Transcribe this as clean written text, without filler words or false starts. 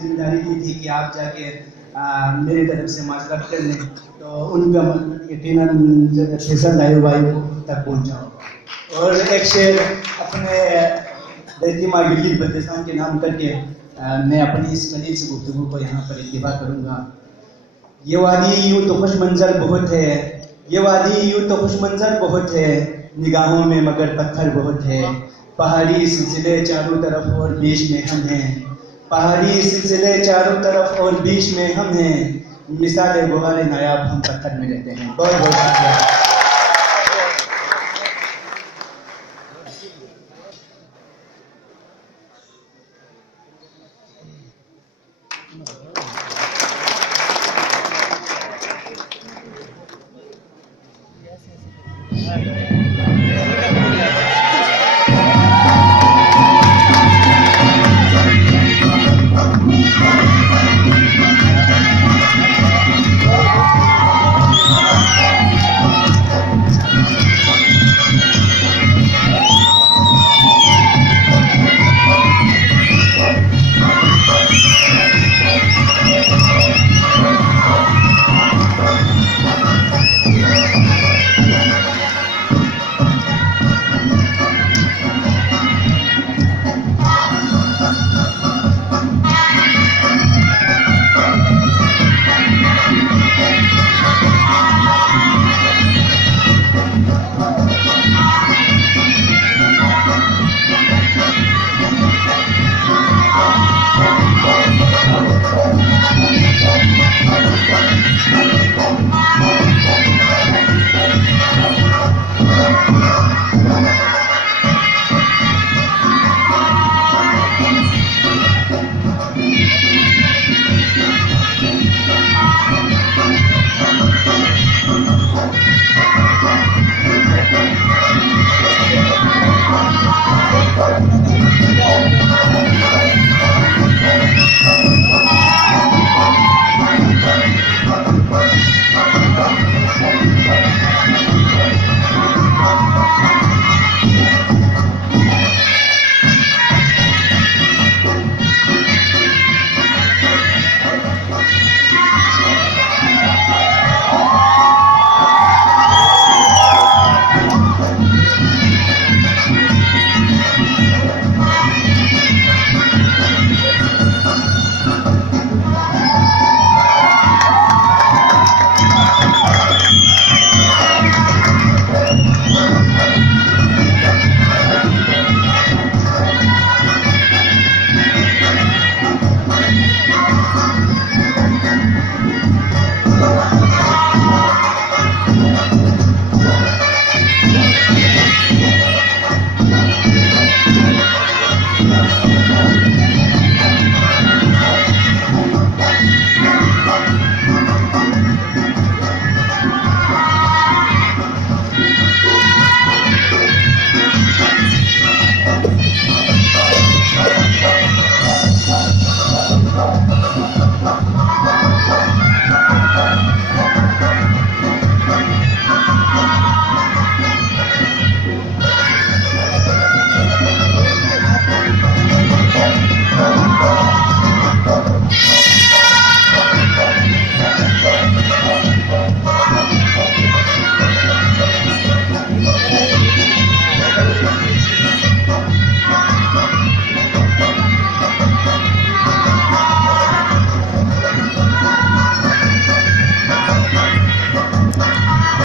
जिम्मेदारी दी थी कि आप जाके मेरी तरफ से माजरत कर लें, तो उनका यकीनन फैसल वायु तक पहुँचा। और एक शेर अपने बेटी मागिल बल्तिस्तान के नाम करके मैं अपनी इस कलील से गुफ्तगू को यहाँ पर इत्तिबा करूँगा। ये वादी यूँ तो खुश मंजर बहुत है, ये वादी यूँ तो खुश मंजर बहुत है, निगाहों में मगर पत्थर बहुत है। पहाड़ी सिलसिले चारों तरफ और बीच में हम हैं, पहाड़ी सिलसिले चारों तरफ और बीच में हम हैं, मिसाल गुहारे नायाब हम पत्थर में रहते हैं। बहुत बहुत शुक्रिया।